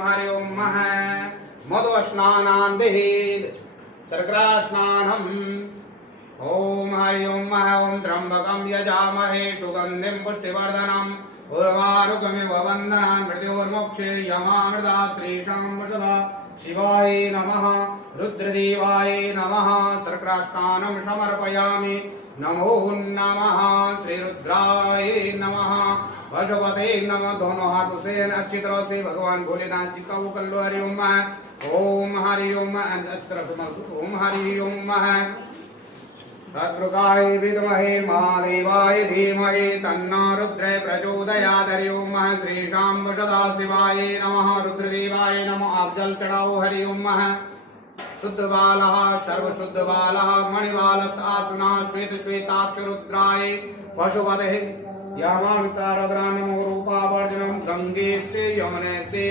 हरि ओम मह मधुस्नानान्दिः सर्ग्रास्नानम् ओम हरि ओम मह ओम त्र्यंबकं यजामहे सुगंधिं पुष्टिवर्धनम् उर्वारुकमिव वन्दनान् मृत्योर्मोक्षे यमामृता श्रीशां वृषदा शिवाय नमः रुद्रदेवाय नमः सर्ग्रास्नानं समर्पयामि नमो नमः श्रीरुद्राय नमः पशुपते नमः दोनों हाथों से अच्छी तरह से भगवान भोलेनाथ जी का वो कर लो हरि ओम हरि ओम ओम हरि ओम तद्रुकाय विद्महे महादेवाय धीमहि तन्नो रुद्रे प्रचोदयात् हरि ओम श्रीशाम्ब सदाशिवाय नमः रुद्रदेवाय नमः आप जल चढ़ाओ हरि ओम शुद्ध बालः सर्वशुद्ध बालः मणिबालस्तासुना श्वेत श्वेताक्ष रुद्राय पशुपते यामाविता रुद्रा नमो रूपावर्जनं गंगे से यमुने से